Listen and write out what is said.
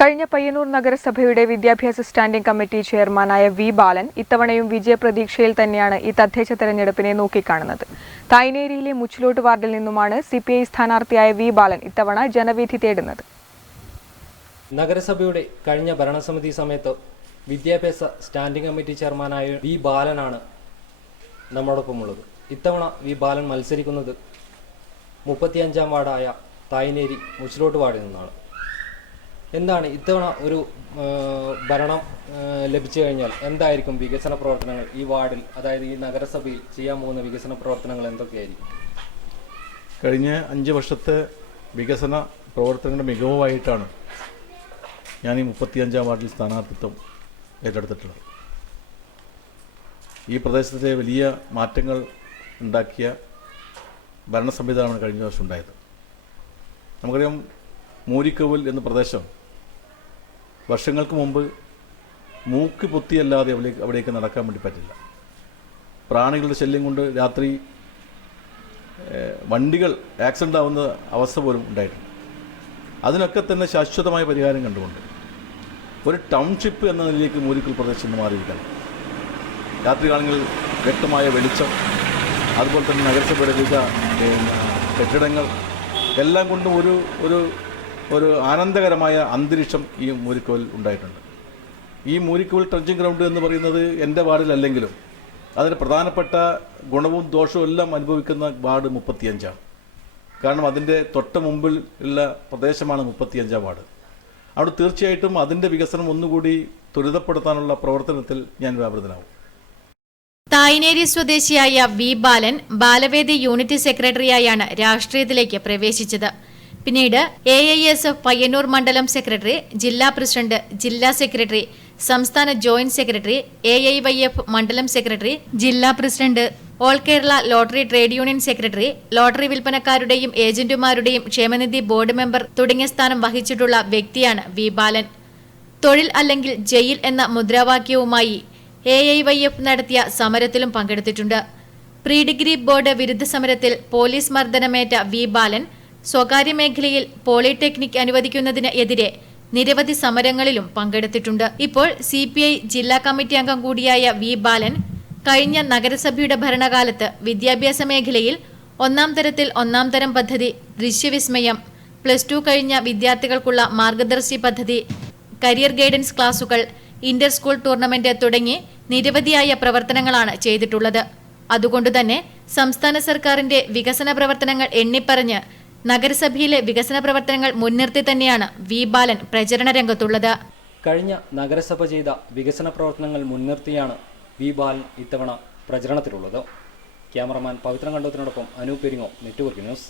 കഴിഞ്ഞ പയ്യന്നൂർ നഗരസഭയുടെ വിദ്യാഭ്യാസ സ്റ്റാൻഡിംഗ് കമ്മിറ്റി ചെയർമാനായ വി ബാലൻ ഇത്തവണയും വിജയപ്രതീക്ഷയിൽ തന്നെയാണ് ഈ തദ്ദേശ തെരഞ്ഞെടുപ്പിനെ നോക്കിക്കാണുന്നത്. തായ്നേരിയിലെ മുച്ചിലോട്ട് വാർഡിൽ നിന്നുമാണ് സിപിഐ സ്ഥാനാർത്ഥിയായ വി ബാലൻ ഇത്തവണ ജനവിധി തേടുന്നത്. നഗരസഭയുടെ കഴിഞ്ഞ ഭരണസമിതി സമയത്ത് വിദ്യാഭ്യാസ സ്റ്റാൻഡിംഗ് കമ്മിറ്റി ചെയർമാനായ വി ബാലനാണ് നമ്മളോടൊപ്പമുള്ളത്. ഇത്തവണ വി ബാലൻ മത്സരിക്കുന്നത് 35-ാം വാർഡായ തായ്നേരി മുച്ചിലോട്ട് വാർഡിൽ നിന്നാണ്. എന്താണ് ഇത്തവണ ഒരു ഭരണം ലഭിച്ചു കഴിഞ്ഞാൽ എന്തായിരിക്കും വികസന പ്രവർത്തനങ്ങൾ ഈ വാർഡിൽ, അതായത് ഈ നഗരസഭയിൽ ചെയ്യാൻ പോകുന്ന വികസന പ്രവർത്തനങ്ങൾ എന്തൊക്കെയായിരിക്കും? കഴിഞ്ഞ 5 വർഷത്തെ വികസന പ്രവർത്തനങ്ങളുടെ മികവുമായിട്ടാണ് ഞാൻ ഈ 35-ാം വാർഡിൽ സ്ഥാനാർത്ഥിത്വം ഏറ്റെടുത്തിട്ടുള്ളത്. ഈ പ്രദേശത്തെ വലിയ മാറ്റങ്ങൾ ഉണ്ടാക്കിയ ഭരണ സംവിധാനമാണ് കഴിഞ്ഞ വർഷം ഉണ്ടായത്. നമുക്കറിയാം, മൂരിക്കവൽ എന്ന പ്രദേശം വർഷങ്ങൾക്ക് മുമ്പ് മൂക്ക് പൊത്തിയല്ലാതെ അവിടേക്ക് നടക്കാൻ വേണ്ടി പറ്റില്ല. പ്രാണികളുടെ ശല്യം കൊണ്ട് രാത്രി വണ്ടികൾ ആക്സിഡൻ്റ് ആവുന്ന അവസ്ഥ പോലും ഉണ്ടായിട്ടുണ്ട്. അതിനൊക്കെ തന്നെ ശാശ്വതമായ പരിഹാരം കണ്ടുകൊണ്ട് ഒരു ടൗൺഷിപ്പ് എന്ന നിലയിലേക്ക് മൂരിക്കൽ പ്രദേശം നിന്ന് മാറിയിരിക്കണം. രാത്രി കാലങ്ങളിൽ വ്യക്തമായ വെളിച്ചം, അതുപോലെ തന്നെ നഗരസഭയുടെ വിവിധ കെട്ടിടങ്ങൾ എല്ലാം കൊണ്ടും ഒരു ആനന്ദകരമായ അന്തരീക്ഷം ഈ മൂരിക്കവൽ ഉണ്ടായിട്ടുണ്ട്. ഈ മൂരിക്കവൽ ട്രഞ്ചിങ് ഗ്രൗണ്ട് എന്ന് പറയുന്നത് എൻ്റെ വാർഡിലല്ലെങ്കിലും അതിന് പ്രധാനപ്പെട്ട ഗുണവും ദോഷവും എല്ലാം അനുഭവിക്കുന്ന വാർഡ് 35-ആണ്. കാരണം അതിൻ്റെ തൊട്ട് മുമ്പിൽ ഉള്ള പ്രദേശമാണ് 35-ാം വാർഡ്. അവിടെ തീർച്ചയായിട്ടും അതിൻ്റെ വികസനം ഒന്നുകൂടി ത്വരിതപ്പെടുത്താനുള്ള പ്രവർത്തനത്തിൽ ഞാൻ വ്യാപൃതനാവും. തായ്നേരി സ്വദേശിയായ വി ബാലൻ ബാലവേദി യൂണിറ്റ് സെക്രട്ടറിയായാണ് രാഷ്ട്രീയത്തിലേക്ക് പ്രവേശിച്ചത്. പിന്നീട് AISF പയ്യന്നൂർ മണ്ഡലം സെക്രട്ടറി, ജില്ലാ പ്രസിഡന്റ്, ജില്ലാ സെക്രട്ടറി, സംസ്ഥാന ജോയിന്റ് സെക്രട്ടറി, AIYF മണ്ഡലം സെക്രട്ടറി, ജില്ലാ president, all Kerala lottery trade union secretary, lottery വിൽപ്പനക്കാരുടെയും ഏജന്റുമാരുടെയും ക്ഷേമനിധി ബോർഡ് മെമ്പർ തുടങ്ങിയ സ്ഥാനം വഹിച്ചിട്ടുള്ള വ്യക്തിയാണ് വി ബാലൻ. തൊഴിൽ അല്ലെങ്കിൽ ജയിൽ എന്ന മുദ്രാവാക്യവുമായി AIYF നടത്തിയ സമരത്തിലും പങ്കെടുത്തിട്ടുണ്ട്. പ്രീ ഡിഗ്രി ബോർഡ് വിരുദ്ധ സമരത്തിൽ പോലീസ് മർദ്ദനമേറ്റ വി ബാലൻ സ്വകാര്യ മേഖലയിൽ പോളിടെക്നിക് അനുവദിക്കുന്നതിന് എതിരെ നിരവധി സമരങ്ങളിലും പങ്കെടുത്തിട്ടുണ്ട്. ഇപ്പോൾ CPI ജില്ലാ കമ്മിറ്റി അംഗം കൂടിയായ വി ബാലൻ കഴിഞ്ഞ നഗരസഭയുടെ ഭരണകാലത്ത് വിദ്യാഭ്യാസ മേഖലയിൽ 1-ാം തരത്തിൽ 1-ാം തരം പദ്ധതി, ദൃശ്യവിസ്മയം, +2 കഴിഞ്ഞ വിദ്യാർത്ഥികൾക്കുള്ള മാർഗദർശി പദ്ധതി, കരിയർ ഗൈഡൻസ് ക്ലാസുകൾ, ഇന്റർ സ്കൂൾ ടൂർണമെന്റ് തുടങ്ങി നിരവധിയായ പ്രവർത്തനങ്ങളാണ് ചെയ്തിട്ടുള്ളത്. അതുകൊണ്ടുതന്നെ സംസ്ഥാന സർക്കാരിന്റെ വികസന പ്രവർത്തനങ്ങൾ എണ്ണിപ്പറഞ്ഞ് നഗരസഭയിലെ വികസന പ്രവർത്തനങ്ങൾ മുൻനിർത്തി തന്നെയാണ് വി ബാലൻ പ്രചരണ രംഗത്തുള്ളത്. കഴിഞ്ഞ നഗരസഭ ചെയ്ത വികസന പ്രവർത്തനങ്ങൾ മുൻനിർത്തിയാണ് വി ബാലൻ ഇത്തവണ പ്രചരണത്തിലുള്ളത്. Cameraman Pavithran കണ്ടത്തിനോടൊപ്പം Anoop പെരിങ്ങോ, network news.